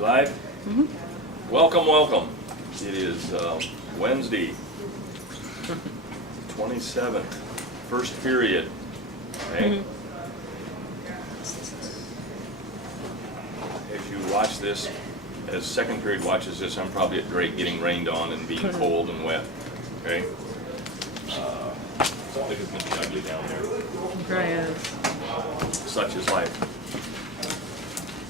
Live? Welcome, welcome. It is Wednesday, 27th, first period. Okay? As you watch this, as second period watches this, I'm probably at Drake getting rained on and being cold and wet. Okay? It's only going to be ugly down there. Right. Such is life.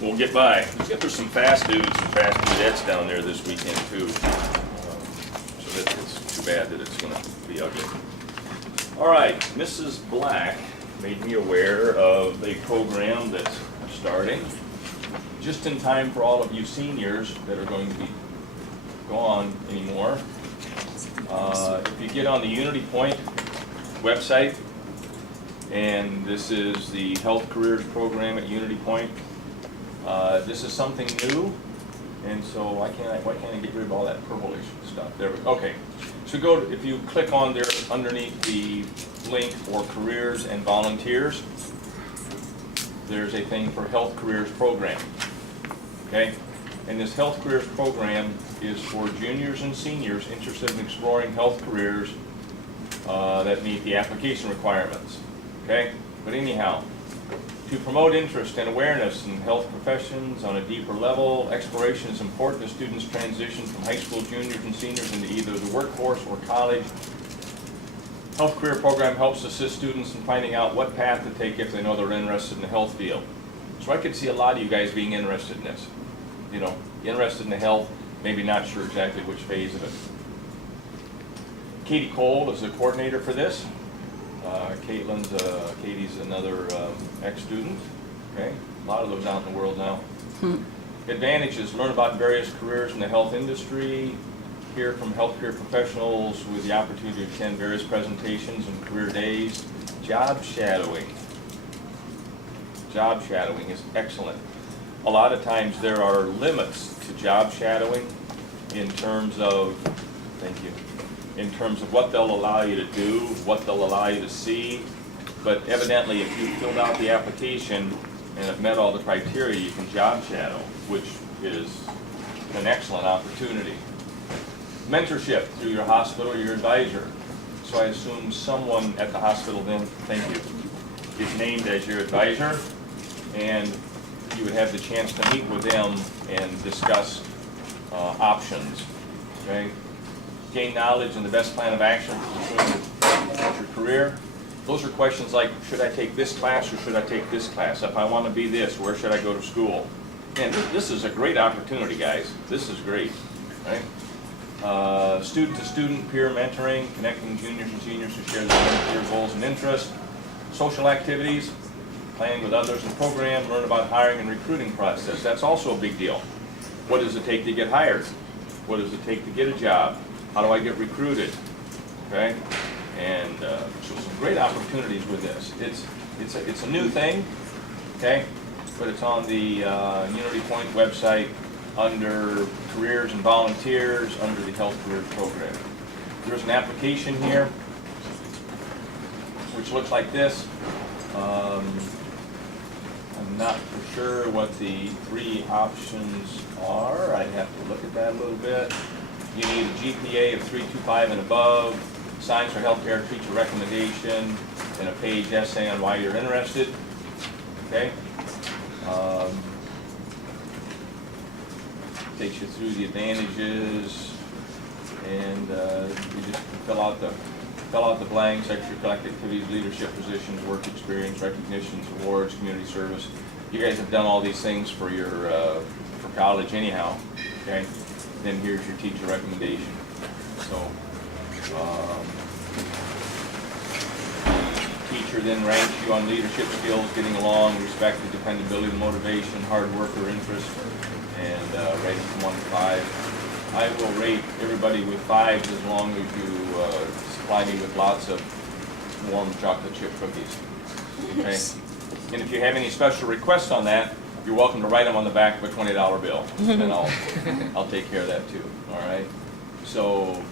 We'll get by. There's some fast dudes and fast dudettes down there this weekend too. So it's too bad that it's going to be ugly. All right, Mrs. Black made me aware of a program that's starting just in time for all of you seniors that are going to be gone anymore. If you get on the Unity Point website, and this is the Health Careers Program at Unity Point. This is something new, and so why can't I get rid of all that purplish stuff? There we go. Okay, so if you click on there underneath the link for careers and volunteers, there's a thing for Health Careers Program. Okay, and this Health Careers Program is for juniors and seniors interested in exploring health careers that meet the application requirements. Okay, but anyhow, to promote interest and awareness in health professions on a deeper level, exploration is important as students transition from high school juniors and seniors into either the workforce or college. Health Career Program helps assist students in finding out what path to take if they know they're interested in the health field. So I could see a lot of you guys being interested in this. You know, interested in the health, maybe not sure exactly which phase of it. Katie Cole is the coordinator for this. Katie's another ex-student. Okay, a lot of those out in the world now. Advantages: learn about various careers in the health industry, hear from healthcare professionals with the opportunity to attend various presentations and career days. Job shadowing. Job shadowing is excellent. A lot of times there are limits to job shadowing in terms of, thank you, in terms of what they'll allow you to do, what they'll allow you to see. But evidently, if you filled out the application and have met all the criteria, you can job shadow, which is an excellent opportunity. Mentorship through your hospital or your advisor. So I assume someone at the hospital then, thank you, is named as your advisor, and you would have the chance to meet with them and discuss options. Okay? Gain knowledge and the best plan of action for your career. Those are questions like, should I take this class or should I take this class? If I want to be this, where should I go to school? And this is a great opportunity, guys. This is great. Right? Student-to-student peer mentoring, connecting juniors and seniors who share the same career goals and interests. Social activities, planning with others in the program, learn about hiring and recruiting process. That's also a big deal. What does it take to get hired? What does it take to get a job? How do I get recruited? Okay, and so some great opportunities with this. It's a new thing, okay, but it's on the Unity Point website under careers and volunteers under the Health Careers Program. There's an application here which looks like this. I'm not for sure what the three options are. I'd have to look at that a little bit. You need a GPA of 3.25 and above, science or healthcare teacher recommendation, and a page essay on why you're interested. Okay? Takes you through the advantages, and you just fill out the blanks: extracurricular activities, leadership positions, work experience, recognitions, awards, community service. You guys have done all these things for your for college anyhow. Okay? Then here's your teacher recommendation. So, teacher then ranks you on leadership skills, getting along, respect, dependability, motivation, hard work or interest, and rating from 1 to 5. I will rate everybody with 5s as long as you supply me with lots of warm chocolate chip cookies. Okay? And if you have any special requests on that, you're welcome to write them on the back of a $20 bill, and I'll take care of that too. All right. So,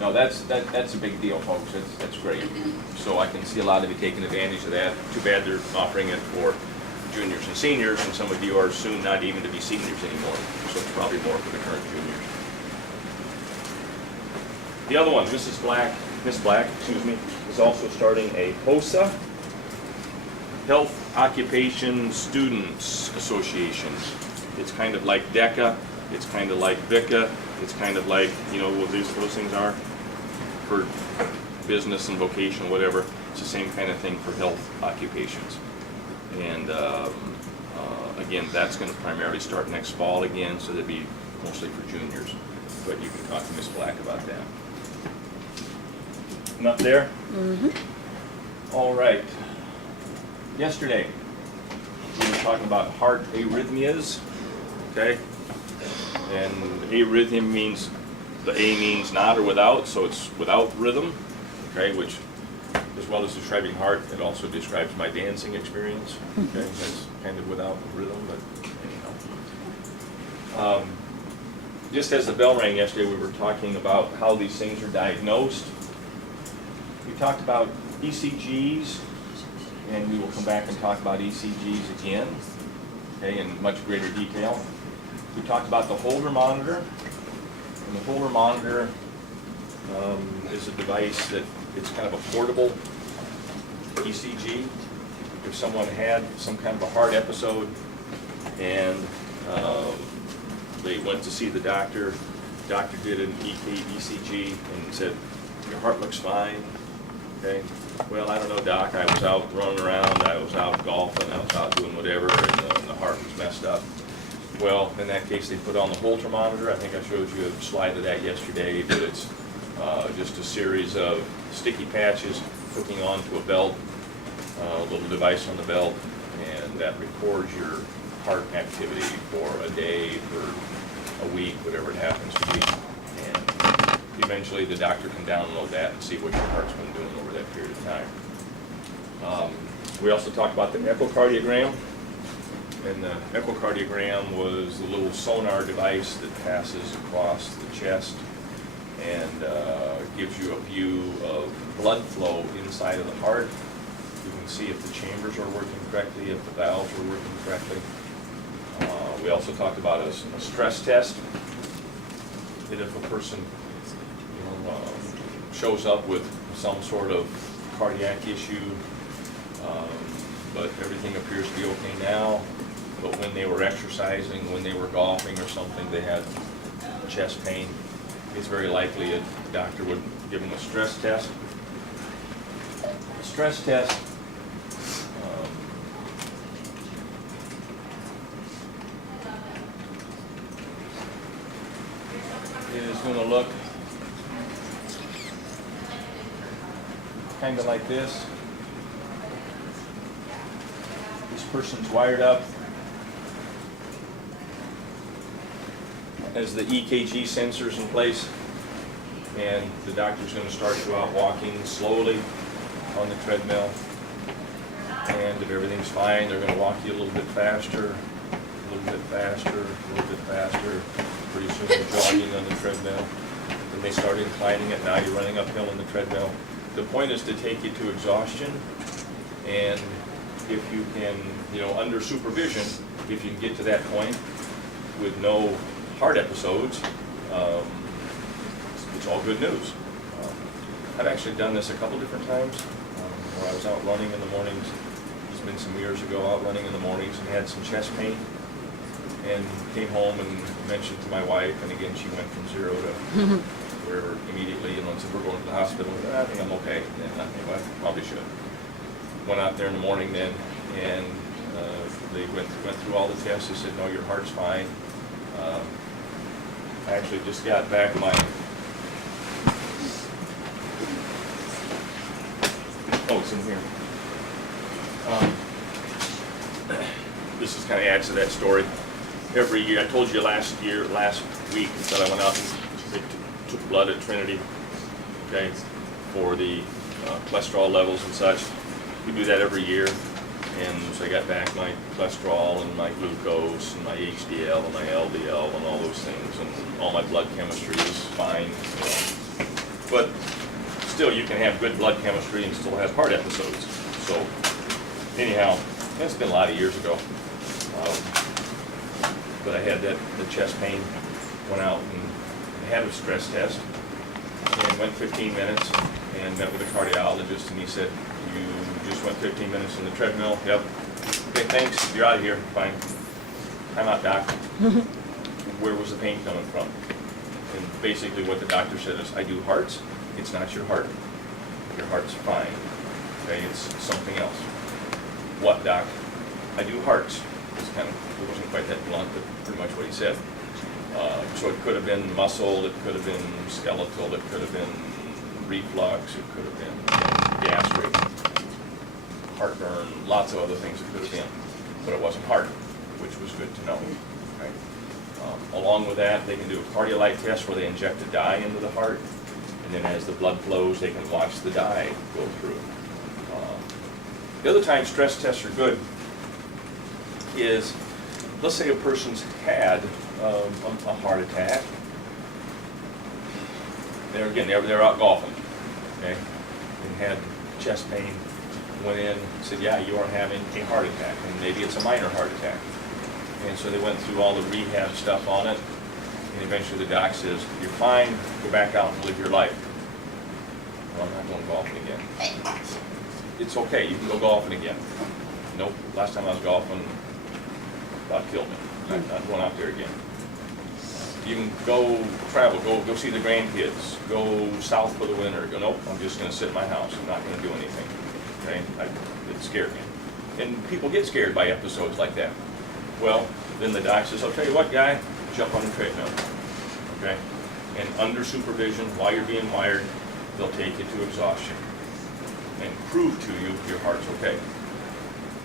no, that's a big deal, folks. That's great. So I can see a lot of you taking advantage of that. Too bad they're offering it for juniors and seniors, and some of you are soon not even to be seniors anymore, so it's probably more for the current juniors. The other one, Miss Black, is also starting a HOSA, Health Occupation Students Association. It's kind of like DECA, it's kind of like VICA, it's kind of like, you know, what those things are for business and vocation, whatever. It's the same kind of thing for health occupations. And again, that's going to primarily start next fall again, so that'd be mostly for juniors. But you can talk to Ms. Black about that. Not there? Mm-hmm. All right. Yesterday, we were talking about heart arrhythmias, okay? And arrhythmia means, the A means not or without, so it's without rhythm, okay? Which, as well as describing heart, it also describes my dancing experience, okay? That's kind of without rhythm, but anyhow. Just as the bell rang yesterday, we were talking about how these things are diagnosed. We talked about ECGs, and we will come back and talk about ECGs again, okay, in much greater detail. We talked about the Holter monitor, and the Holter monitor is a device that it's kind of a portable ECG. If someone had some kind of a heart episode and they went to see the doctor did an ECG and said, your heart looks fine. Okay. Well, I don't know, Doc. I was out running around. I was out golfing. I was out doing whatever, and the heart was messed up. Well, in that case, they put on the Holter monitor. I think I showed you a slide of that yesterday, but it's just a series of sticky patches hooking onto a belt, a little device on the belt, and that records your heart activity for a day, for a week, whatever it happens to be. And eventually the doctor can download that and see what your heart's been doing over that period of time. We also talked about the echocardiogram, and the echocardiogram was the little sonar device that passes across the chest and gives you a view of blood flow inside of the heart. You can see if the chambers are working correctly, if the valves are working correctly. We also talked about a stress test, that if a person shows up with some sort of cardiac issue, but everything appears to be okay now, but when they were exercising, when they were golfing or something, they had chest pain, it's very likely a doctor would give them a stress test. The stress test is going to look kind of like this. This person's wired up, has the EKG sensors in place, and the doctor's going to start you out walking slowly on the treadmill. And if everything's fine, they're going to walk you a little bit faster, a little bit faster, a little bit faster. Pretty soon you're jogging on the treadmill. Then they start inclining it. Now you're running uphill on the treadmill. The point is to take you to exhaustion, and if you can, under supervision, if you can get to that point with no heart episodes, it's all good news. I've actually done this a couple different times where I was out running in the mornings. It's been some years ago, out running in the mornings and had some chest pain, and came home and mentioned to my wife, and again she went from 0 to wherever immediately, and said, we're going to the hospital. I think I'm okay. And I think I probably should. Went out there in the morning then, and they went through all the tests. They said, no, your heart's fine. I actually just got back my, it's in here. This is kind of adds to that story. Every year, I told you last week that I went out and took blood at Trinity, okay, for the cholesterol levels and such. We do that every year, and so I got back my cholesterol and my glucose and my HDL and my LDL and all those things, and all my blood chemistry is fine. But still, you can have good blood chemistry and still have heart episodes. So anyhow, It's been a lot of years ago. But I had the chest pain, went out and had a stress test, and went 15 minutes, and met with a cardiologist, and he said, you just went 15 minutes on the treadmill? Yep. Okay, thanks, you're out of here, fine. I'm out, doc. Where was the pain coming from? And basically what the doctor said is, I do hearts, it's not your heart. Your heart's fine, okay, it's something else. What, doc? I do hearts. It wasn't quite that blunt, but pretty much what he said. So it could have been muscle, it could have been skeletal, it could have been reflux, it could have been gastric, heartburn, lots of other things it could have been. But it wasn't heart, which was good to know. Right? Along with that, they can do a cardiolite test where they inject a dye into the heart, and then as the blood flows, they can watch the dye go through. The other time stress tests are good is, let's say a person's had a heart attack. They're out golfing, okay, and had chest pain, went in, said, yeah, you are having a heart attack, and maybe it's a minor heart attack. And so they went through all the rehab stuff on it, and eventually the doc says, you're fine, go back out and live your life. Well, I'm not going golfing again. It's okay, you can go golfing again. Nope, last time I was golfing, about killed me. I'm not going out there again. You can go travel, go see the grandkids, go south for the winter. Go, nope, I'm just going to sit in my house. I'm not going to do anything. Okay, it scared me. And people get scared by episodes like that. Well, then the doc says, I'll tell you what, guy, jump on the treadmill. Okay, and under supervision, while you're being wired, they'll take you to exhaustion and prove to you your heart's okay.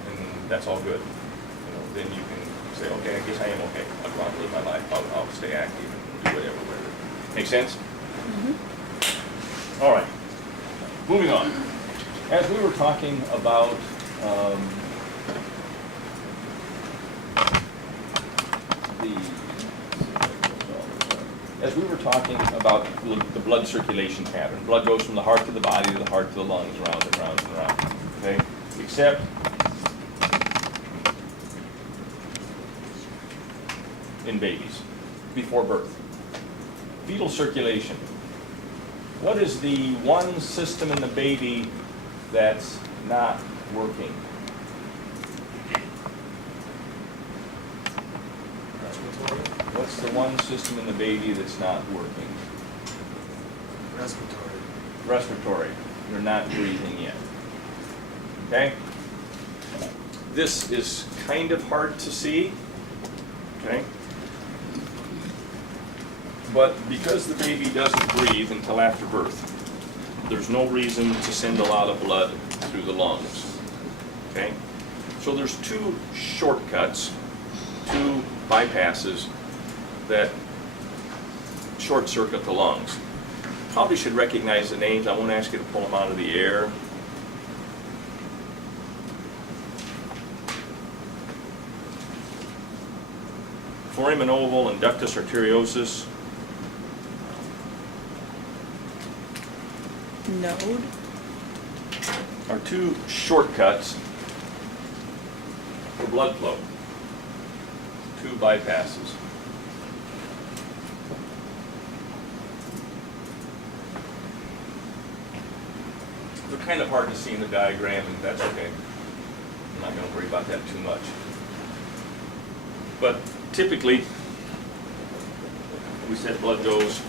And that's all good. You know, then you can say, okay, I guess I am okay. I'll go out and live my life. I'll stay active and do whatever. Make sense? Mm-hmm. All right. Moving on. As we were talking about the blood circulation pattern. Blood goes from the heart to the body, to the heart to the lungs, round and round and round. Okay? Except in babies, before birth. Fetal circulation. What is the one system in the baby that's not working? Respiratory. What's the one system in the baby that's not working? Respiratory. Respiratory. You're not breathing yet. Okay? This is kind of hard to see. Okay? But because the baby doesn't breathe until after birth, there's no reason to send a lot of blood through the lungs. Okay? So there's two shortcuts, two bypasses that short circuit the lungs. Probably should recognize the names. I won't ask you to pull them out of the air. Foramen oval and ductus arteriosus. Node. Are two shortcuts for blood flow. Two bypasses. They're kind of hard to see in the diagram, and that's okay. I'm not going to worry about that too much. But typically, we said blood goes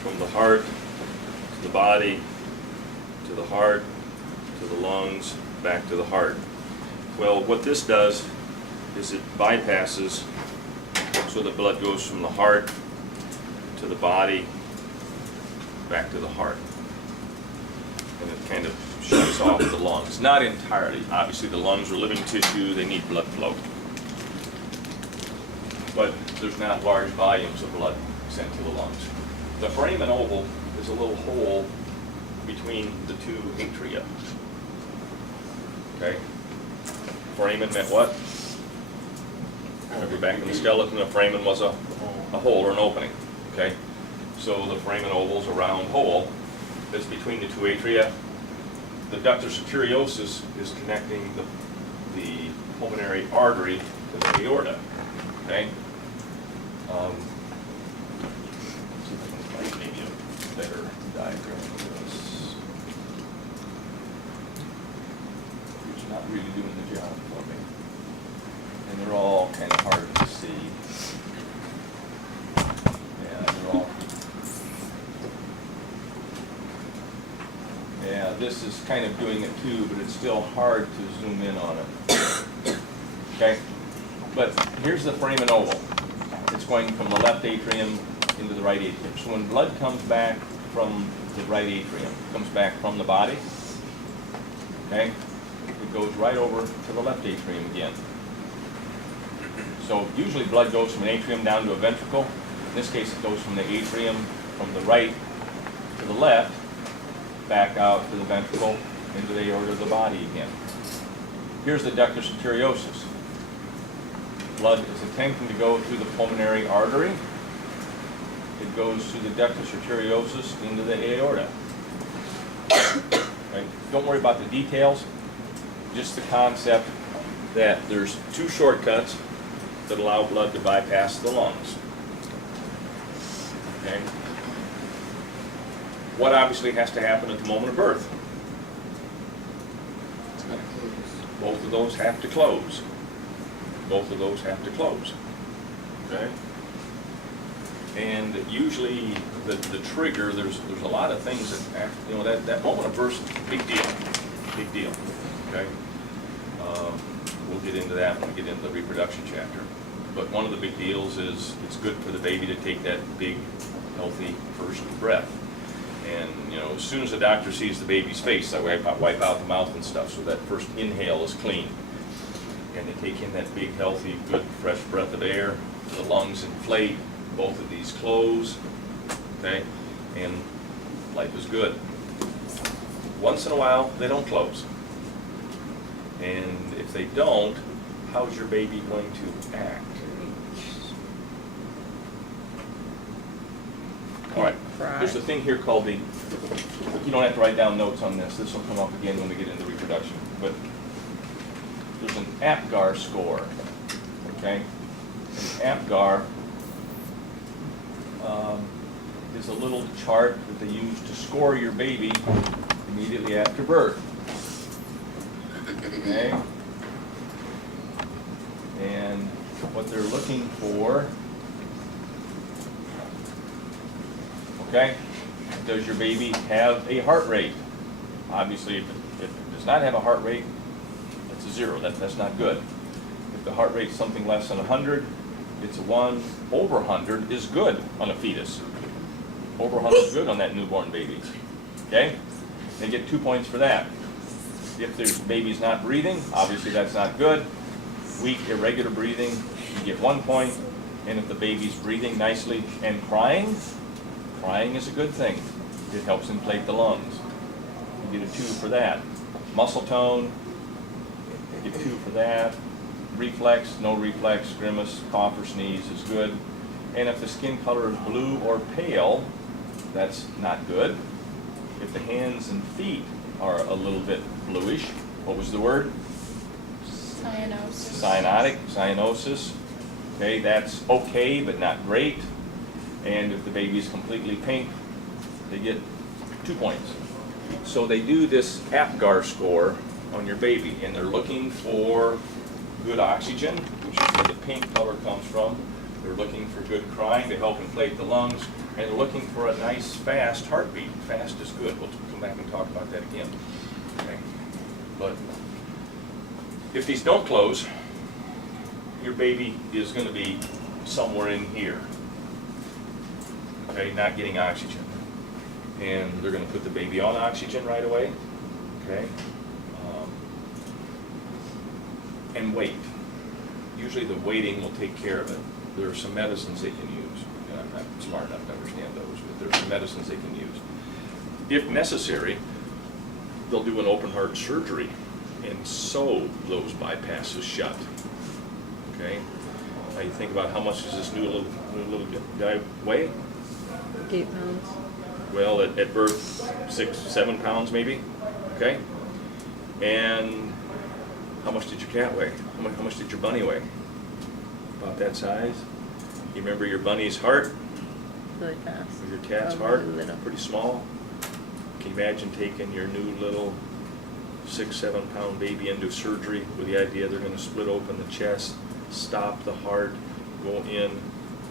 from the heart to the body, to the heart, to the lungs, back to the heart. Well, what this does is it bypasses so the blood goes from the heart to the body, back to the heart. And it kind of shuts off the lungs. Not entirely. Obviously, the lungs are living tissue. They need blood flow. But there's not large volumes of blood sent to the lungs. The foramen oval is a little hole between the two atria. Okay? Foramen meant what? Remember back in the skeleton, the foramen was a hole or an opening. Okay? So the foramen oval is a round hole that's between the two atria. The ductus arteriosus is connecting the the pulmonary artery to the aorta. Okay? See if I can find maybe a better diagram of this. It's not really doing the job for me. And they're all kind of hard to see. Yeah, they're all. Yeah, this is kind of doing it too, but it's still hard to zoom in on it. Okay? But here's the foramen oval. It's going from the left atrium into the right atrium. So when blood comes back from the right atrium, comes back from the body, okay, it goes right over to the left atrium again. So usually blood goes from an atrium down to a ventricle. In this case, it goes from the atrium from the right to the left, back out to the ventricle, into the aorta of the body again. Here's the ductus arteriosus. Blood is attempting to go through the pulmonary artery. It goes through the ductus arteriosus into the aorta. Right? Don't worry about the details, just the concept that there's two shortcuts that allow blood to bypass the lungs. Okay? What obviously has to happen at the moment of birth? It's gotta close. Both of those have to close. Both of those have to close. Okay? And usually the trigger, there's a lot of things that, you know, that moment of birth, big deal. Big deal. Okay? We'll get into that when we get into the reproduction chapter. But one of the big deals is it's good for the baby to take that big, healthy first breath. And, you know, as soon as the doctor sees the baby's face, I wipe out the mouth and stuff so that first inhale is clean. And they take in that big, healthy, good, fresh breath of air. The lungs inflate. Both of these close. Okay? And life is good. Once in a while, they don't close. And if they don't, how's your baby going to act? All right. There's a thing here called the, you don't have to write down notes on this. This will come up again when we get into reproduction. But there's an APGAR score. Okay? An APGAR is a little chart that they use to score your baby immediately after birth. Okay? And what they're looking for, okay, does your baby have a heart rate? Obviously, if it does not have a heart rate, that's a 0. That's not good. If the heart rate's something less than 100, it's a 1. Over 100 is good on a fetus. Over 100 is good on that newborn baby. Okay? They get 2 points for that. If the baby's not breathing, obviously that's not good. Weak, irregular breathing, you get 1 point. And if the baby's breathing nicely and crying is a good thing. It helps inflate the lungs. You get a 2 for that. Muscle tone, you get 2 for that. Reflex, no reflex, grimace, cough or sneeze is good. And if the skin color is blue or pale, that's not good. If the hands and feet are a little bit bluish, what was the word? Cyanosis. Cyanotic, cyanosis. Okay, that's okay, but not great. And if the baby is completely pink, they get 2 points. So they do this APGAR score on your baby, and they're looking for good oxygen, which is where the pink color comes from. They're looking for good crying to help inflate the lungs, and they're looking for a nice, fast heartbeat. Fast is good. We'll come back and talk about that again. Okay? But if these don't close, your baby is going to be somewhere in here. Okay, not getting oxygen. And they're going to put the baby on oxygen right away. Okay? And wait. Usually the waiting will take care of it. There are some medicines they can use. And I'm not smart enough to understand those, but there are some medicines they can use. If necessary, they'll do an open heart surgery and sew those bypasses shut. Okay? Now you think about how much does this new little guy weigh? 8 pounds. Well, at birth, 6, 7 pounds maybe. Okay? And How much did your cat weigh? How much did your bunny weigh? About that size? You remember your bunny's heart? Really fast. Or your cat's Probably heart? little. Pretty small. Can you imagine taking your new little 6-7 pound baby into surgery with the idea they're going to split open the chest, stop the heart, go in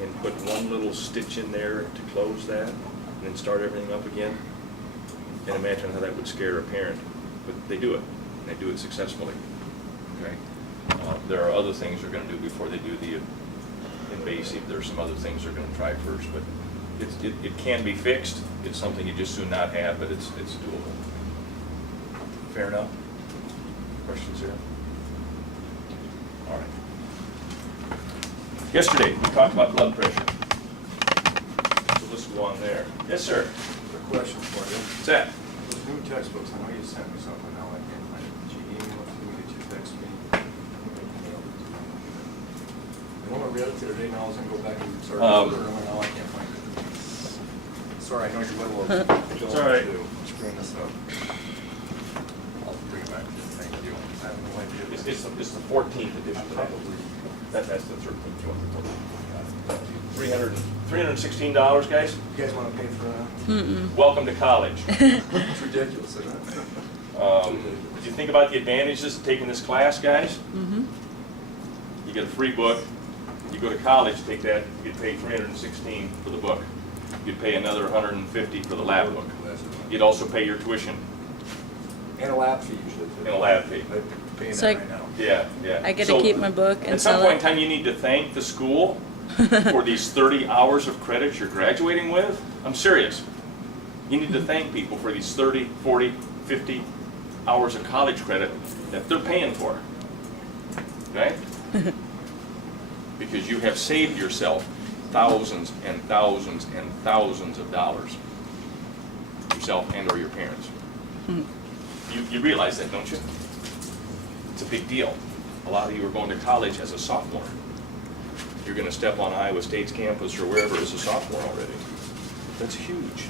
and put one little stitch in there to close that, and then start everything up again? And imagine how that would scare a parent. But they do it, and they do it successfully. Okay. There are other things they're going to do before they do the invasive. There's some other things they're going to try first, but it can be fixed. It's something you just soon not have, but it's doable. Fair enough? Questions there? All right. Yesterday, we talked about blood pressure. So let's go on there. Yes, sir. Quick question for you. What's that? Those new textbooks, I know you sent me something, now I can't find it. Did you email it to me, did you text me? I know I read it the other day, now I was gonna go back and start ordering them, and now I can't find it. Sorry, I know you're middle of It's all right. screwing this up. I'll bring it back to you, thank you. I have no idea. It's the 14th edition. Probably. That's the 13th. You want the 14th. $316, guys. You guys wanna pay for that? Welcome to college. It's ridiculous, isn't it? Did you think about the advantages of taking this class, guys? Mm-hmm. You get a free book. You go to college, take that, you'd pay $316 for the book. You'd pay another $150 for the lab book. You'd also pay your tuition And a lab fee usually. and a lab fee. I'm paying So that right now. Yeah. I get So, to keep my book and at some sell point in it. time, you need to thank the school for these 30 hours of credits you're graduating with. I'm serious. You need to thank people for these 30, 40, 50 hours of college credit that they're paying for. Right? Because you have saved yourself thousands and thousands and thousands of dollars. Yourself and or your parents. You realize that, don't you? It's a big deal. A lot of you are going to college as a sophomore. You're going to step on Iowa State's campus or wherever as a sophomore already. That's huge.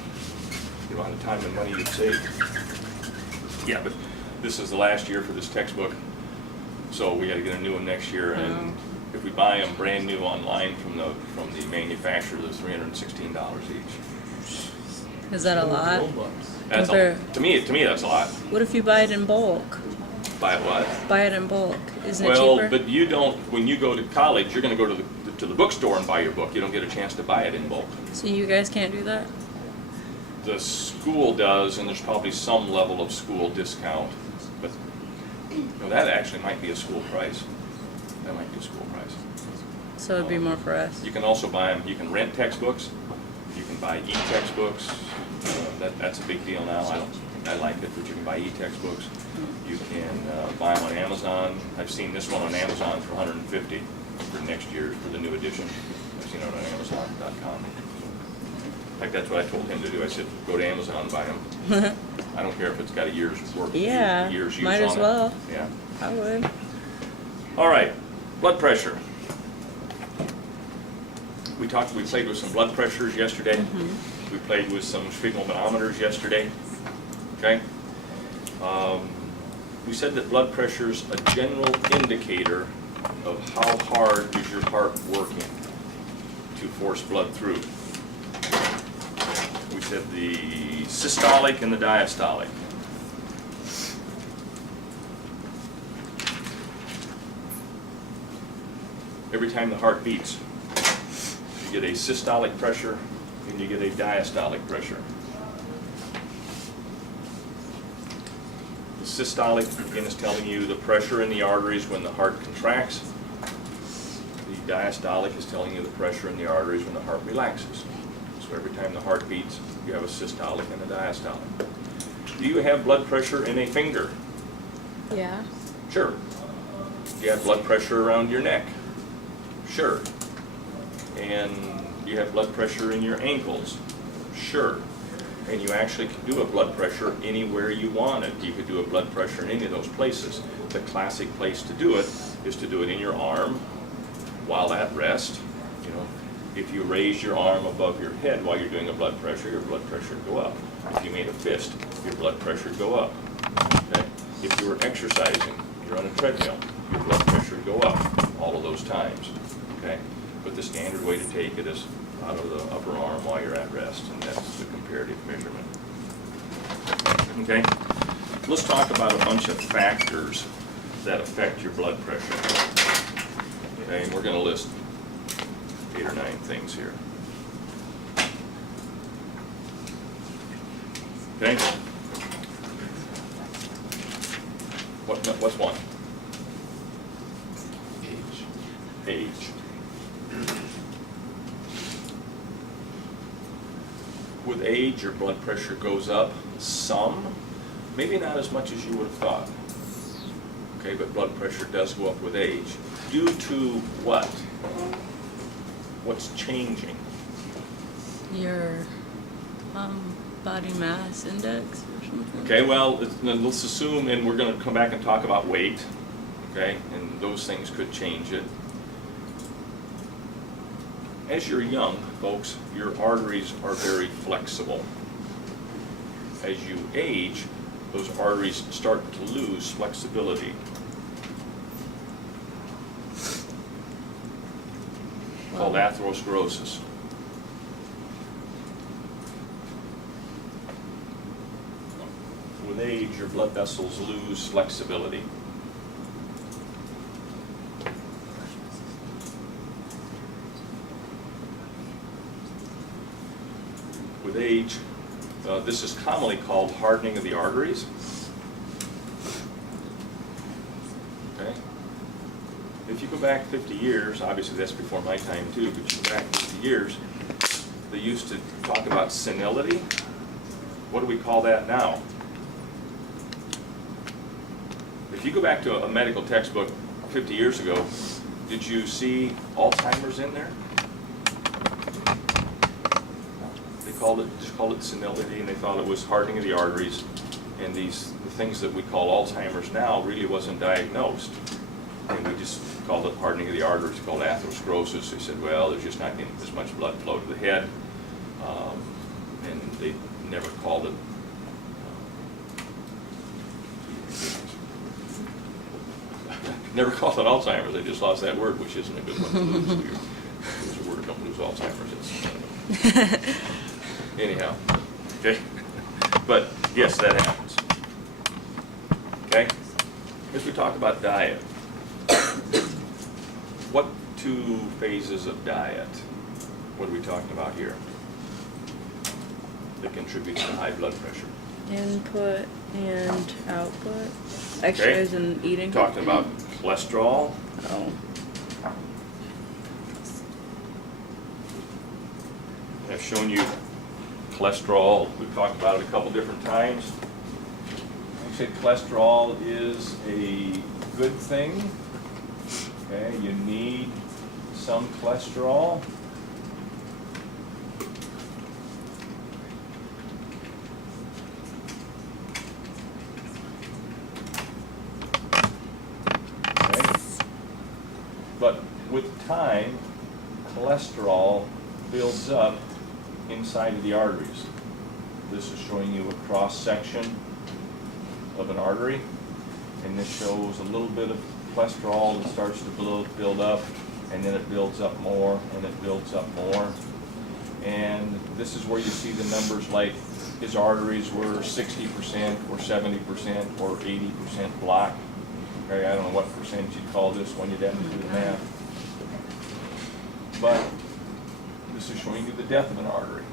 The amount of time and money you've saved. Yeah, but this is the last year for this textbook, so we got to get a new one next year. And if we buy them brand new online from the manufacturer, they're $316 each. Is that a lot? That's to me that's a lot. What if you buy it in bulk? Buy what? Buy it in bulk. Isn't it Well, cheaper? but you don't. When you go to college, you're going to go to the bookstore and buy your book. You don't get a chance to buy it in bulk. So you guys can't do that? The school does, and there's probably some level of school discount, but that actually might be a school price. That might be a school price. So it'd be more for us. You can also buy them. You can rent textbooks. You can buy e-textbooks. That's a big deal now. I like it, but you can buy e-textbooks. You can buy them on Amazon. I've seen this one on Amazon for $150 for next year for the new edition. I've seen it on Amazon.com. In fact, that's what I told him to do. I said, go to Amazon and buy them. I don't care if it's got a year's worth. Yeah, year's use might as on it. well. Yeah. I would. All right, blood pressure. We played with some blood pressures yesterday. We played with some sphygmomanometers yesterday. Okay. We said that blood pressure is a general indicator of how hard is your heart working to force blood through. We said the systolic and the diastolic. Every time the heart beats, you get a systolic pressure and you get a diastolic pressure. The systolic, again, is telling you the pressure in the arteries when the heart contracts. The diastolic is telling you the pressure in the arteries when the heart relaxes. So every time the heart beats, you have a systolic and a diastolic. Do you have blood pressure in a finger? Yeah. Sure. Do you have blood pressure around your neck? Sure. And you have blood pressure in your ankles? Sure. And you actually can do a blood pressure anywhere you want it. You could do a blood pressure in any of those places. The classic place to do it is to do it in your arm while at rest. You know, if you raise your arm above your head while you're doing a blood pressure would go up. If you made a fist, your blood pressure would go up. Okay? If you were exercising, you're on a treadmill, your blood pressure would go up all of those times, okay? But the standard way to take it is out of the upper arm while you're at rest, and that's the comparative measurement. Okay? Let's talk about a bunch of factors that affect your blood pressure. Okay, and we're going to list 8 or 9 things here. Okay? What's one? Age. With age, your blood pressure goes up some, maybe not as much as you would have thought. Okay, but blood pressure does go up with age. Due to what? What's changing? Your body mass index or something. Okay, well, let's assume, and we're going to come back and talk about weight, okay, and those things could change it. As you're young, folks, your arteries are very flexible. As you age, those arteries start to lose flexibility. Called atherosclerosis. With age, your blood vessels lose flexibility. With age, this is commonly called hardening of the arteries. Okay? If you go back 50 years, obviously that's before my time too, but you go back 50 years, they used to talk about senility. What do we call that now? If you go back to a medical textbook 50 years ago, did you see Alzheimer's in there? Just called it senility, and they thought it was hardening of the arteries, and the things that we call Alzheimer's now really wasn't diagnosed, and we just called it hardening of the arteries, called atherosclerosis. They said, well, there's just not getting as much blood flow to the head, and they never called it Alzheimer's. They just lost that word, which isn't a good one to lose. Lose a word, don't lose Alzheimer's. It's anyhow, okay? But yes, that happens. Okay? As we talk about diet, what 2 phases of diet? What are we talking about here that contributes to high blood pressure? Input and output. Exercise and eating. Talking about cholesterol. Oh. I've shown you cholesterol. We've talked about it a couple different times. I said cholesterol is a good thing. Okay, you need some cholesterol. Okay. But with time, cholesterol builds up inside of the arteries. This is showing you a cross section of an artery, and this shows a little bit of cholesterol that starts to build up, and then it builds up more, and it builds up more. And this is where you see the numbers like his arteries were 60% or 70% or 80% blocked. Okay, I don't know what percentage you'd call this when you didn't do the math. But this is showing you the death of an artery.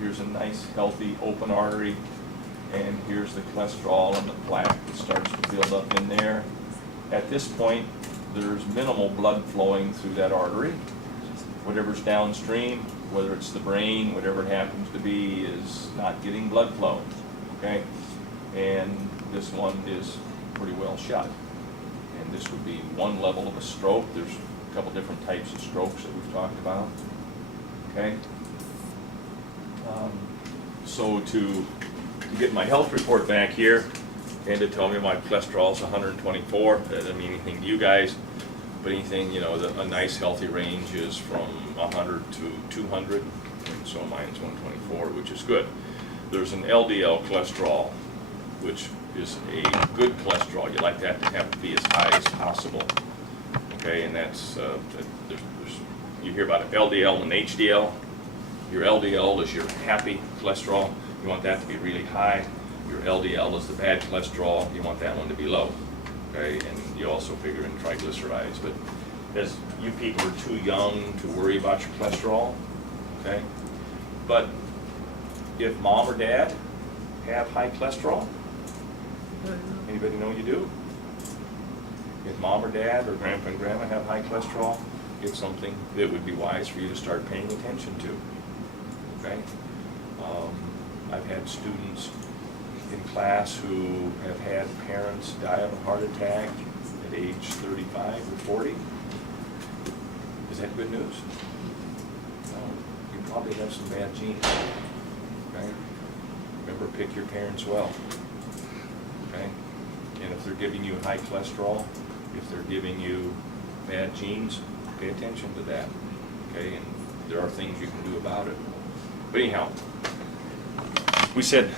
Here's a nice, healthy, open artery, and here's the cholesterol and the plaque that starts to build up in there. At this point, there's minimal blood flowing through that artery. Whatever's downstream, whether it's the brain, whatever it happens to be, is not getting blood flow, okay? And this one is pretty well shut. And this would be one level of a stroke. There's a couple different types of strokes that we've talked about. Okay. So to get my health report back here and to tell me my cholesterol is 124, that doesn't mean anything to you guys, but anything, you know, a nice healthy range is from 100 to 200, and so mine's 124, which is good. There's an LDL cholesterol, which is a good cholesterol. You like that to have to be as high as possible. Okay, and that's, you hear about LDL and HDL. Your LDL is your happy cholesterol. You want that to be really high. Your LDL is the bad cholesterol. You want that one to be low. Okay, and you also figure in triglycerides. But as you people are too young to worry about your cholesterol, okay? But if mom or dad have high cholesterol, anybody know you do? If mom or dad or grandpa and grandma have high cholesterol, it's something that would be wise for you to start paying attention to, okay? I've had students in class who have had parents die of a heart attack at age 35 or 40. Is that good news? No, you probably have some bad genes, okay? Remember, pick your parents well, okay? And if they're giving you high cholesterol, if they're giving you bad genes, pay attention to that, okay? And there are things you can do about it. But anyhow, we said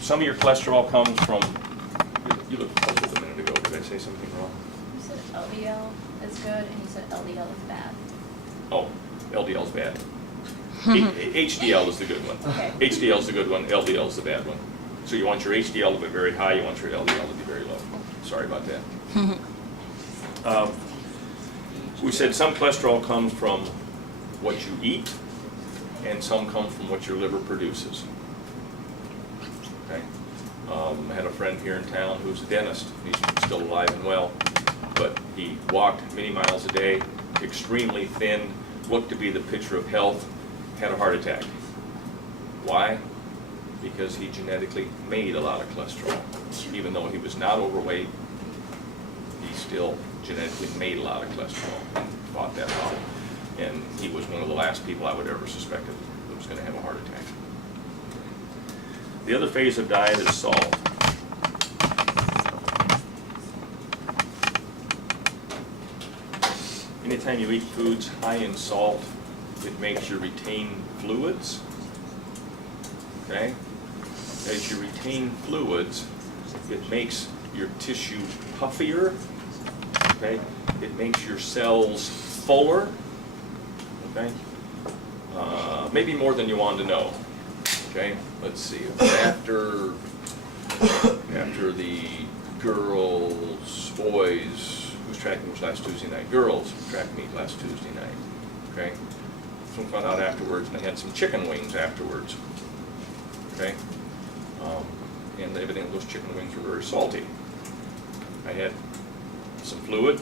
some of your cholesterol comes from, you looked puzzled a minute ago. Did I say something wrong? You said LDL is good, and you said LDL is bad. Oh, LDL is bad. HDL is the good one. Okay. HDL is the good one, LDL is the bad one. So you want your HDL to be very high, you want your LDL to be very low. Sorry about that. We said some cholesterol comes from what you eat, and some come from what your liver produces. Okay. I had a friend here in town who's a dentist. He's still alive and well, but he walked many miles a day, extremely thin, looked to be the picture of health, had a heart attack. Why? Because he genetically made a lot of cholesterol. Even though he was not overweight, he still genetically made a lot of cholesterol and fought that out. And he was one of the last people I would ever suspect that was going to have a heart attack. The other phase of diet is salt. Anytime you eat foods high in salt, it makes you retain fluids. Okay? As you retain fluids, it makes your tissue puffier. Okay? It makes your cells fuller. Okay? Maybe more than you wanted to know. Okay? Let's see. After the girls, boys, who's track meet last Tuesday night? Girls track meet last Tuesday night. Okay? Someone found out afterwards, and they had some chicken wings afterwards. Okay? And evidently those chicken wings were very salty. I had some fluid,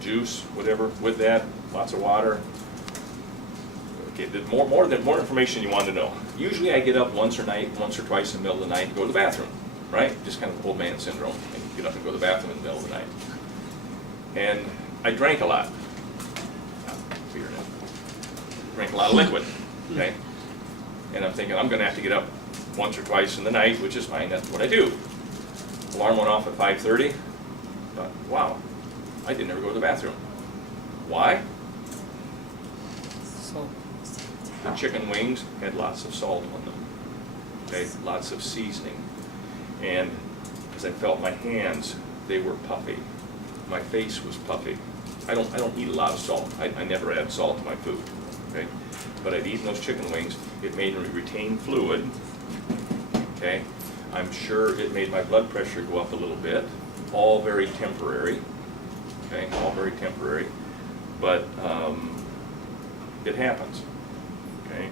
juice, whatever, with that, lots of water. Okay, more information you want to know. Usually I get up once or twice in the middle of the night to go to the bathroom, right? Just kind of old man syndrome. I get up and go to the bathroom in the middle of the night. And I drank a lot. Drank a lot of liquid, okay? And I'm thinking I'm going to have to get up once or twice in the night, which is fine, that's what I do. Alarm went off at 5:30. Thought, wow, I didn't ever go to the bathroom. Why? The chicken wings had lots of salt on them, okay, lots of seasoning. And as I felt my hands, they were puffy. My face was puffy. I don't eat a lot of salt. I never add salt to my food, okay? But I'd eaten those chicken wings. It made me retain fluid, okay? I'm sure it made my blood pressure go up a little bit. All very temporary, okay? All very temporary. But it happens. Okay.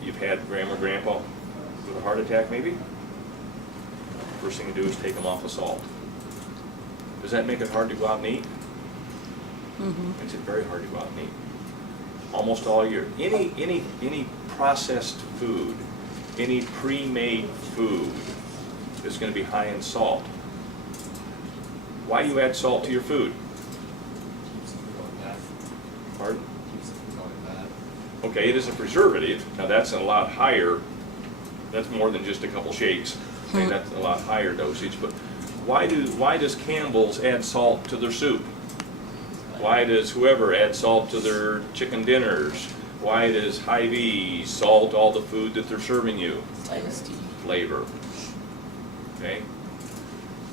You've had grandma or grandpa with a heart attack maybe? First thing to do is take them off of salt. Does that make it hard to go out and eat? Mm-hmm. Makes it very hard to go out and eat. Almost all year. Any processed food, any pre-made food is going to be high in salt. Why do you add salt to your food? Pardon? Okay, it is a preservative. Now that's a lot higher. That's more than just a couple shakes. I mean, that's a lot higher dosage. But why does Campbell's add salt to their soup? Why does whoever add salt to their chicken dinners? Why does Hy-Vee salt all the food that they're serving you? Tasty. Flavor. okay?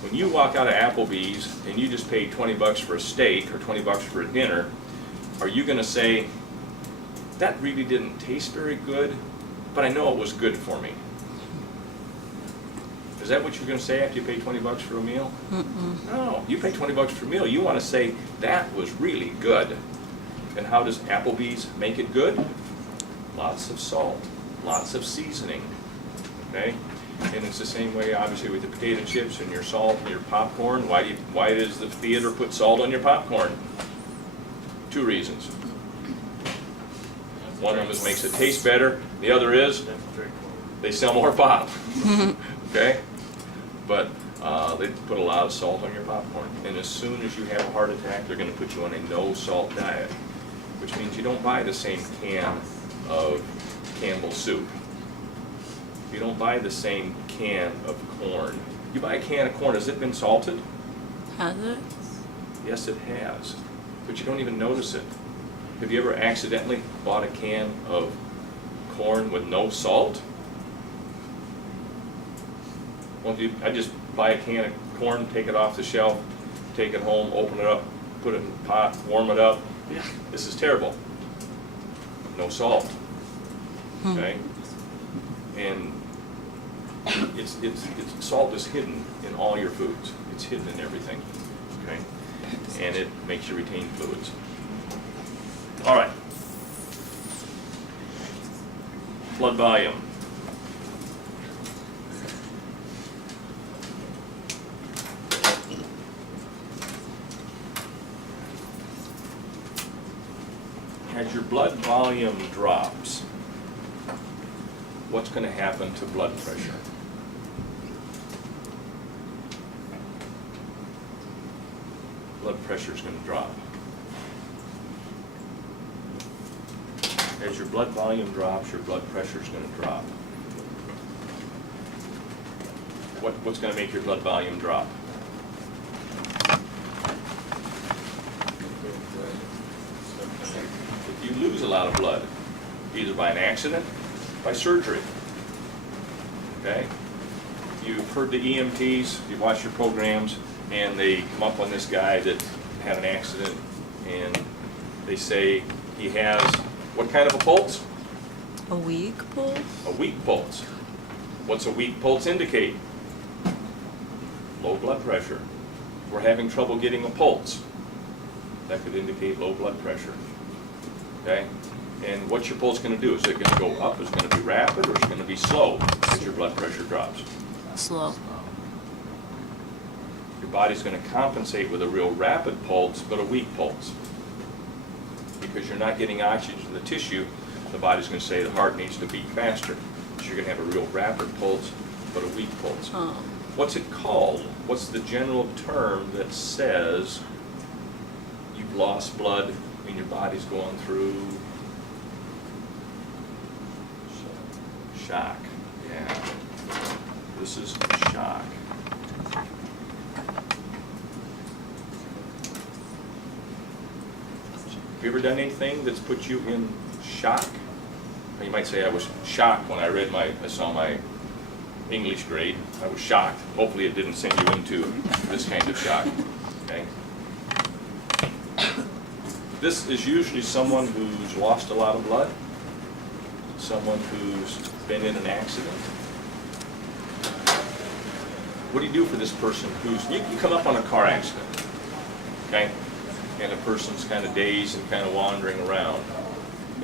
When you walk out of Applebee's and you just paid 20 bucks for a steak or 20 bucks for a dinner, are you gonna say, that really didn't taste very good, but I know it was good for me? Is that what you're gonna say after you pay 20 bucks for a meal? No, you pay 20 bucks for a meal, you wanna say, that was really good. And how does Applebee's make it good? Lots of salt, lots of seasoning, okay? And it's the same way, obviously, with the potato chips and your salt and your popcorn. Why does the theater put salt on your popcorn? 2 reasons. One of them is makes it taste better. The other is they sell more pop. Okay? But they put a lot of salt on your popcorn. And as soon as you have a heart attack, they're going to put you on a no-salt diet, which means you don't buy the same can of Campbell's soup. You don't buy the same can of corn. You buy a can of corn, has it been salted? Has it? Yes, it has. But you don't even notice it. Have you ever accidentally bought a can of corn with no salt? Well, I just buy a can of corn, take it off the shelf, take it home, open it up, put it in the pot, warm it up. Yeah, this is terrible. No salt. Okay? And salt is hidden in all your foods. It's hidden in everything. Okay? And it makes you retain fluids. All right. Blood volume. As your blood volume drops, what's going to happen to blood pressure? Blood pressure is going to drop. As your blood volume drops, your blood pressure is going to drop. What's going to make your blood volume drop? If you lose a lot of blood, either by an accident, by surgery. Okay? You've heard the EMTs, you've watched your programs, and they come up on this guy that had an accident, and they say he has what kind of a pulse? A weak pulse? A weak pulse. What's a weak pulse indicate? Low blood pressure. We're having trouble getting a pulse. That could indicate low blood pressure. Okay? And what's your pulse going to do? Is it going to go up? Is it going to be rapid, or is it going to be slow as your blood pressure drops? Slow. Your body's going to compensate with a real rapid pulse, but a weak pulse. Because you're not getting oxygen to the tissue, the body's going to say the heart needs to beat faster. So you're going to have a real rapid pulse, but a weak pulse. Oh. What's it called? What's the general term that says you've lost blood and your body's going through shock? Yeah. This is shock. Have you ever done anything that's put you in shock? You might say, I was shocked when I saw my English grade. I was shocked. Hopefully it didn't send you into this kind of shock. Okay? This is usually someone who's lost a lot of blood, someone who's been in an accident. What do you do for this person who's, you come up on a car accident, okay? And a person's kind of dazed and kind of wandering around,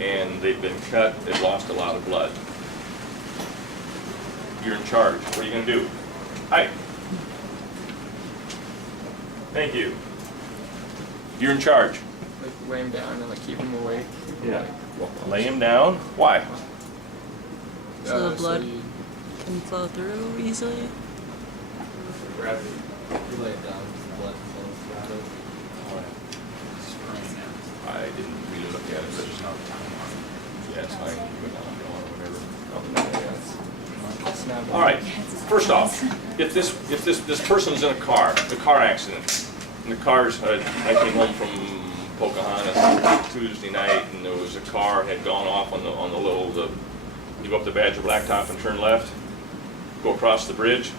and they've been cut, they've lost a lot of blood. You're in charge. What are you going to do? Hi. Thank you. You're in charge. Like lay him down and like keep him awake. Yeah. Lay him down. Why? So the blood you can flow through easily? Gravity. You lay it down, the blood flows out of I didn't really look at it, but it's not time on it. Yeah, it's fine. Keep it on or whatever. snap. All right. First off, if this person's in a car accident, and the car's, I came home from Pocahontas Tuesday night, and there was a car had gone off on the little, you go up the Badger Blacktop and turn left, go across the bridge.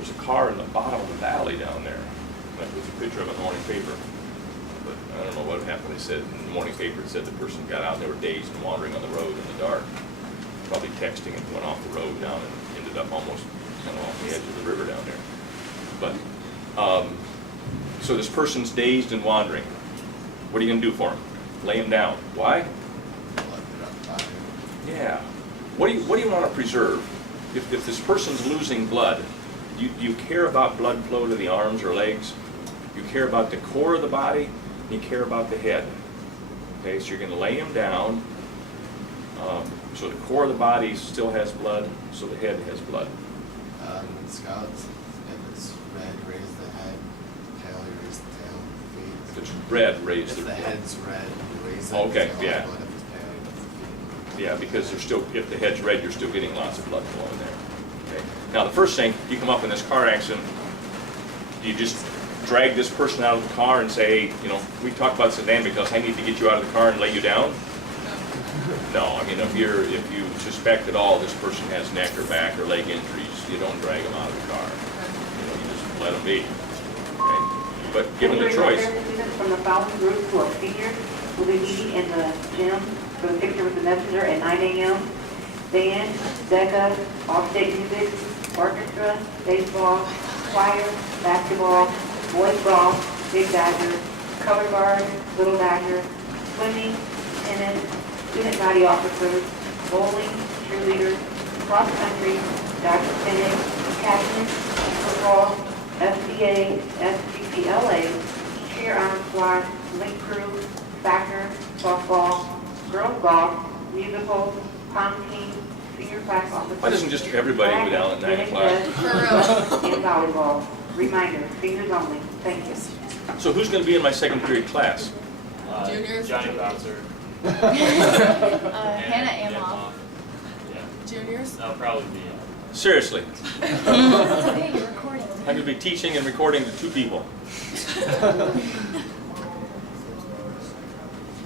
It there's a car in the bottom of the valley down there. That was a picture of it in the morning paper. But I don't know what happened. They said in the morning paper, it said the person got out and they were dazed and wandering on the road in the dark. Probably texting and went off the road down and ended up almost kind of off the edge of the river down there. But, so this person's dazed and wandering. What are you going to do for him? Lay him down. Why? Yeah. What do you want to preserve? If this person's losing blood, do you care about blood flow to the arms or legs? You care about the core of the body, and you care about the head. Okay, so you're going to lay him down, so the core of the body still has blood, so the head has blood. In Scouts, if it's red, raise the head. Tail, you raise the tail. Feet. If it's red, raise If the... the head's red, you raise it. Okay, it's all yeah. blood. If it's pale, you raise the feet. Yeah, because there's still, if the head's red, you're still getting lots of blood flowing there. Okay. Now, the first thing, you come up in this car accident, do you just drag this person out of the car and say, you know, we talked about sedan because I need to get you out of the car and lay you down? No, I mean, if you suspect at all this person has neck or back or leg injuries, you don't drag them out of the car. You know, you just let them be. Okay? But given the choice, Students from the following group who are seniors will be meeting in the gym for the picture with the messenger at 9 a.m. Band, DECA, off-stage music, orchestra, baseball, choir, basketball, boys golf, big dodger, color guard, little dodger, swimming, tennis, student body officers, bowling, cheerleaders, cross country, Dodger tennis, captain, football, FCA, SGPLA, cheer honor squad, link crew, soccer, softball, girls golf, musical, pom team, senior class officers. why doesn't just everybody go down at 9 o'clock? And volleyball. Reminder, seniors only. Thank you. So who's going to be in my second period class? Juniors? Johnny Bouncer. Hannah Amoff. Yeah, Juniors? that'll probably be Seriously, Hey, you're recording. I'm going to be teaching and recording to 2 people.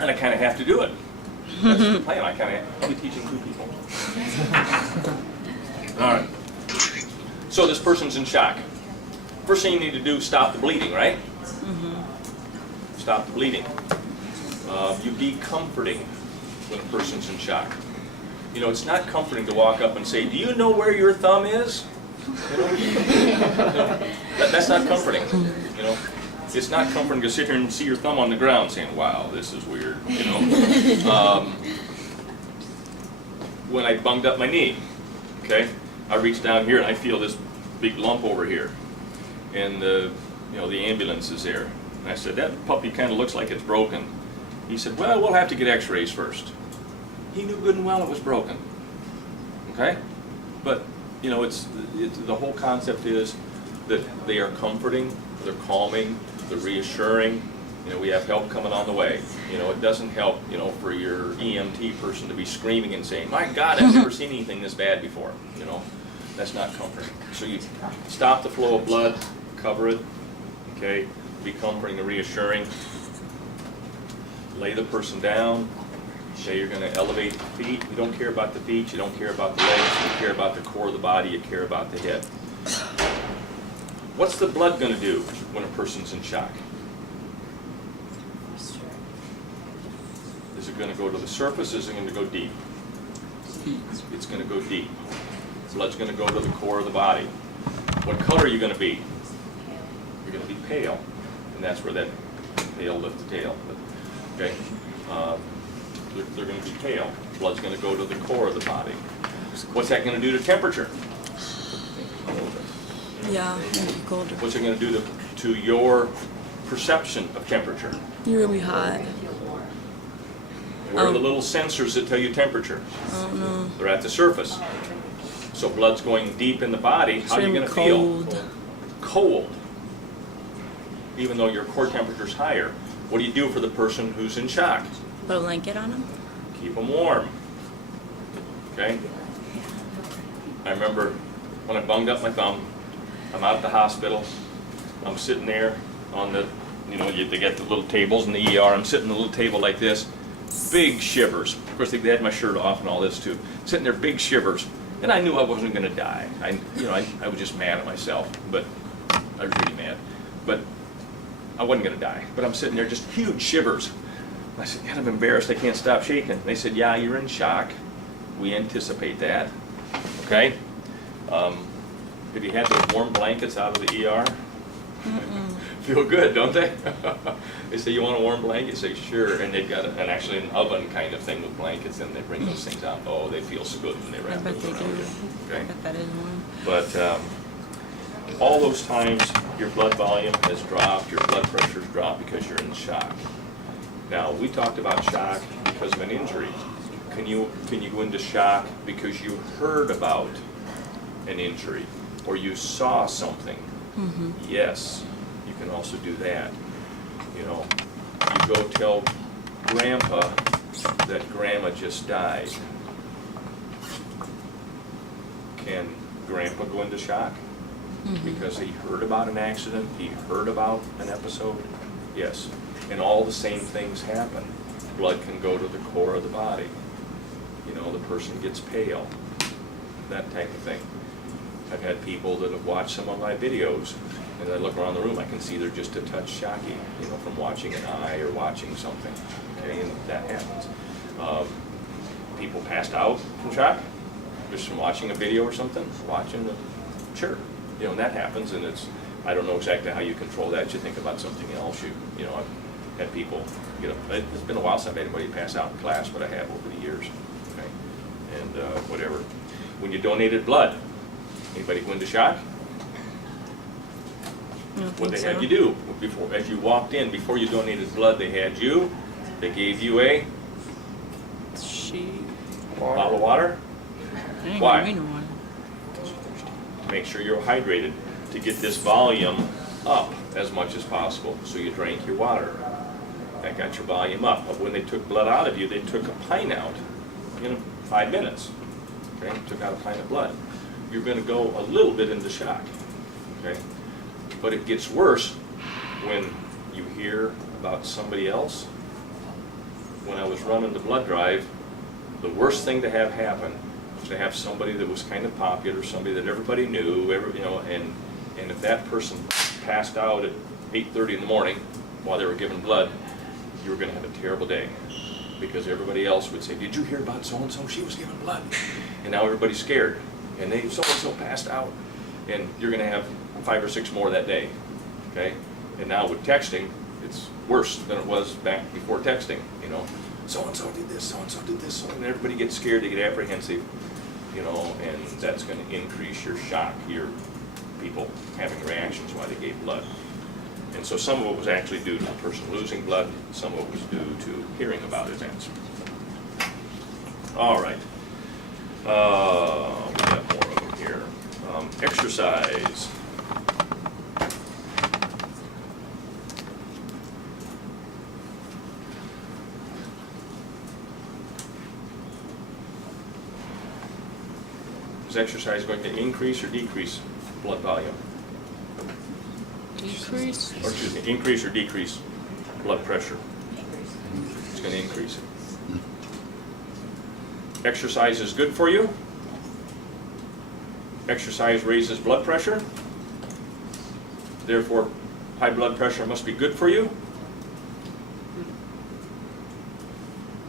And I kind of have to do it. That's the plan. I'll be teaching 2 people. All right. So this person's in shock. First thing you need to do is stop the bleeding, right? Stop the bleeding. You be comforting when a person's in shock. You know, it's not comforting to walk up and say, "Do you know where your thumb is?" You know? That's not comforting. You know, it's not comforting to sit here and see your thumb on the ground saying, "Wow, this is weird." You know. When I bunged up my knee, okay, I reached down here and I feel this big lump over here, and the ambulance is there, and I said, "That puppy kind of looks like it's broken." He said, "Well, we'll have to get X-rays first." He knew good and well it was broken. Okay, but you know, it's the whole concept is that they are comforting, they're calming, they're reassuring. You know, we have help coming on the way. You know, it doesn't help, you know, for your EMT person to be screaming and saying, "My God, I've never seen anything this bad before." You know, that's not comforting. So you stop the flow of blood, cover it, okay, be comforting and reassuring. Lay the person down. Say you're going to elevate the feet. You don't care about the feet, you don't care about the legs, you care about the core of the body, you care about the head. What's the blood going to do when a person's in shock? Is it going to go to the surface, or is it going to go deep? It's going to go deep. Blood's going to go to the core of the body. What color are you going to be? You're going to be pale, and that's where that pale lift the tail. Okay, they're going to be pale. Blood's going to go to the core of the body. What's that going to do to temperature? Yeah, make you colder. What's it going to do to your perception of temperature? You're gonna be hot. Where are the little sensors that tell you temperature? I don't know. They're at the surface. So blood's going deep in the body. How are you going to feel? Cold. Cold. Even though your core temperature's higher. What do you do for the person who's in shock? Put a blanket on him. Keep them warm. Okay? I remember when I bunged up my thumb, I'm out at the hospital, I'm sitting there on the, they get the little tables in the ER, I'm sitting at a little table like this, big shivers. Of course, they had my shirt off and all this too. Sitting there, big shivers. And I knew I wasn't gonna die. I was just mad at myself, but I was really mad. But I wasn't gonna die. But I'm sitting there, just huge shivers. I said, God, I'm embarrassed, I can't stop shaking. They said, yeah, you're in shock. We anticipate that, okay? Have you had those warm blankets out of the ER? Feel good, don't they? They say, you want a warm blanket? You say, sure. And they've got actually an oven kind of thing with blankets, and they bring those things out. Oh, they feel so good when they I wrap bet those they around do. you. I Okay? bet that is one. But all those times, your blood volume has dropped, your blood pressure's dropped because you're in shock. Now, we talked about shock because of an injury. Can you go into shock because you heard about an injury or you saw something? Mm-hmm. Yes, you can also do that. You know, you go tell Grandpa that Grandma just died. Can Grandpa go into shock? Because he heard about an accident, he heard about an episode? Yes. And all the same things happen. Blood can go to the core of the body. You know, the person gets pale, that type of thing. I've had people that have watched some of my videos, and I look around the room, I can see they're just a touch shocky, you know, from watching an eye or watching something, okay, and that happens. People passed out from shock, just from watching a video or something, sure, you know, and that happens, and I don't know exactly how you control that. You think about something else, you know, I've had people, you know, it's been a while since I've had anybody pass out in class, but I have over the years, okay, and whatever. When you donated blood, anybody go into shock? What they had you do before, as you walked in, before you donated blood, they gave you a bottle of water. Why? To make sure you're hydrated, to get this volume up as much as possible. So you drank your water. That got your volume up. But when they took blood out of you, they took a pint out in 5 minutes. Okay, took out a pint of blood. You're going to go a little bit into shock. Okay, but it gets worse when you hear about somebody else. When I was running the blood drive, the worst thing to have happen was to have somebody that was kind of popular, somebody that everybody knew, you know, and if that person passed out at 8:30 in the morning while they were giving blood, you were going to have a terrible day, because everybody else would say, did you hear about so-and-so? She was giving blood. And now everybody's scared, and so-and-so passed out, and you're going to have 5 or 6 more that day, okay? And now with texting, it's worse than it was back before texting, you know. So-and-so did this, so-and-so did this, and everybody gets scared, they get apprehensive, you know, and that's going to increase your shock, your people having reactions while they gave blood. And so some of it was actually due to the person losing blood, some of it was due to hearing about events. All right. We got more of them here. Exercise. Is exercise going to increase or decrease blood volume? Decrease. Or excuse me, increase or decrease blood pressure? It's going to increase it. Exercise is good for you. Exercise raises blood pressure. Therefore, high blood pressure must be good for you.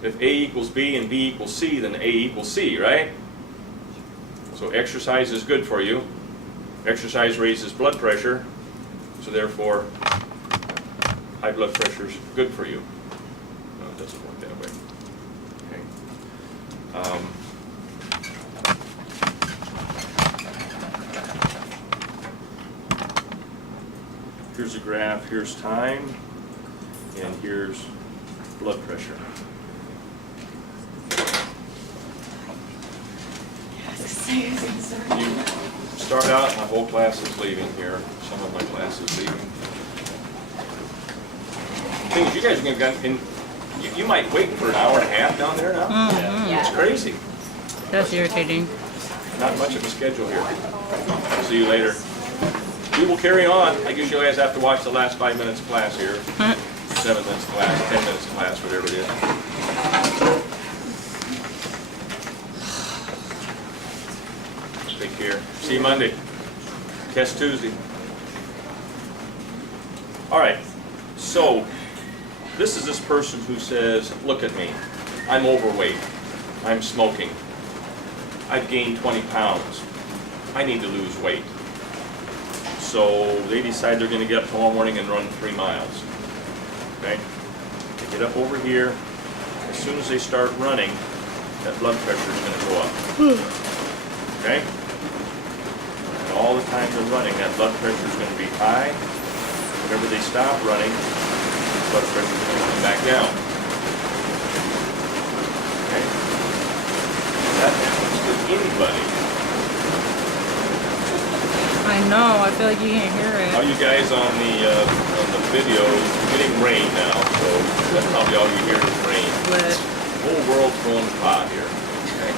If A equals B and B equals C, then A equals C, right? So exercise is good for you. Exercise raises blood pressure. So therefore, high blood pressure is good for you. No, it doesn't work that way. Okay. Here's a graph, here's time, and here's blood pressure. You start out, my whole class is leaving here. Some of my class is leaving. The thing is, you guys are going to, you might wait for an hour and a half down there now. It's crazy. That's irritating. Not much of a schedule here. See you later. We will carry on. I guess you guys have to watch the last 5 minutes of class here. 7 minutes of class, 10 minutes of class, whatever it is. Take care. See you Monday. Catch Tuesday. All right, so this is this person who says, look at me, I'm overweight, I'm smoking, I've gained 20 pounds, I need to lose weight. So they decide they're going to get up tomorrow morning and run 3 miles. Okay? They get up over here. As soon as they start running, that blood pressure is going to go up. Okay? And all the time they're running, that blood pressure is going to be high. Whenever they stop running, blood pressure is going to come back down. Okay? That happens to anybody. I know, I feel like you can't hear All it. you guys on the video, it's getting rain now, so that's probably all you hear is rain. But Whole world's going to pot here. Okay?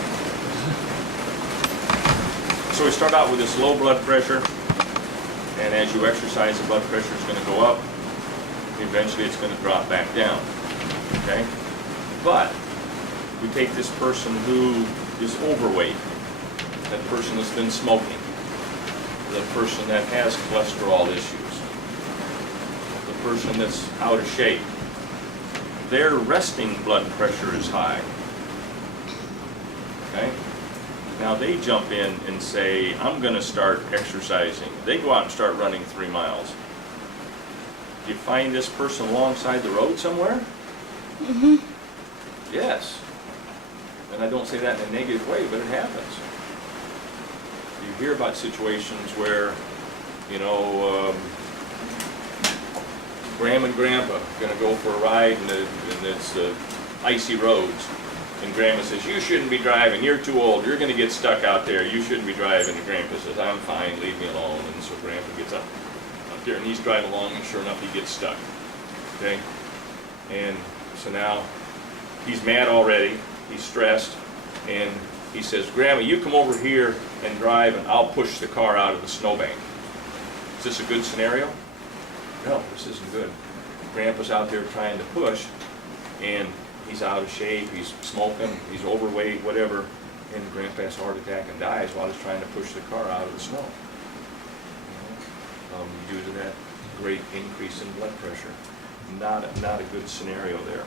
So we start out with this low blood pressure, and as you exercise, the blood pressure is going to go up. Eventually, it's going to drop back down. Okay? But we take this person who is overweight, that person that's been smoking, the person that has cholesterol issues, the person that's out of shape. Their resting blood pressure is high. Okay? Now they jump in and say, I'm going to start exercising. They go out and start running 3 miles. Do you find this person alongside the road somewhere? Mm-hmm. Yes. And I don't say that in a negative way, but it happens. You hear about situations where, you know, Grandma and Grandpa are going to go for a ride and it's icy roads. And Grandma says, you shouldn't be driving, you're too old, you're going to get stuck out there, you shouldn't be driving. And Grandpa says, I'm fine, leave me alone. And so Grandpa gets up there and he's driving along and sure enough he gets stuck. Okay? And so now he's mad already, he's stressed, and he says, Grandma, you come over here and drive and I'll push the car out of the snowbank. Is this a good scenario? No, this isn't good. Grandpa's out there trying to push and he's out of shape, he's smoking, he's overweight, whatever, and Grandpa has a heart attack and dies while he's trying to push the car out of the snow. Due to that great increase in blood pressure. Not a good scenario there.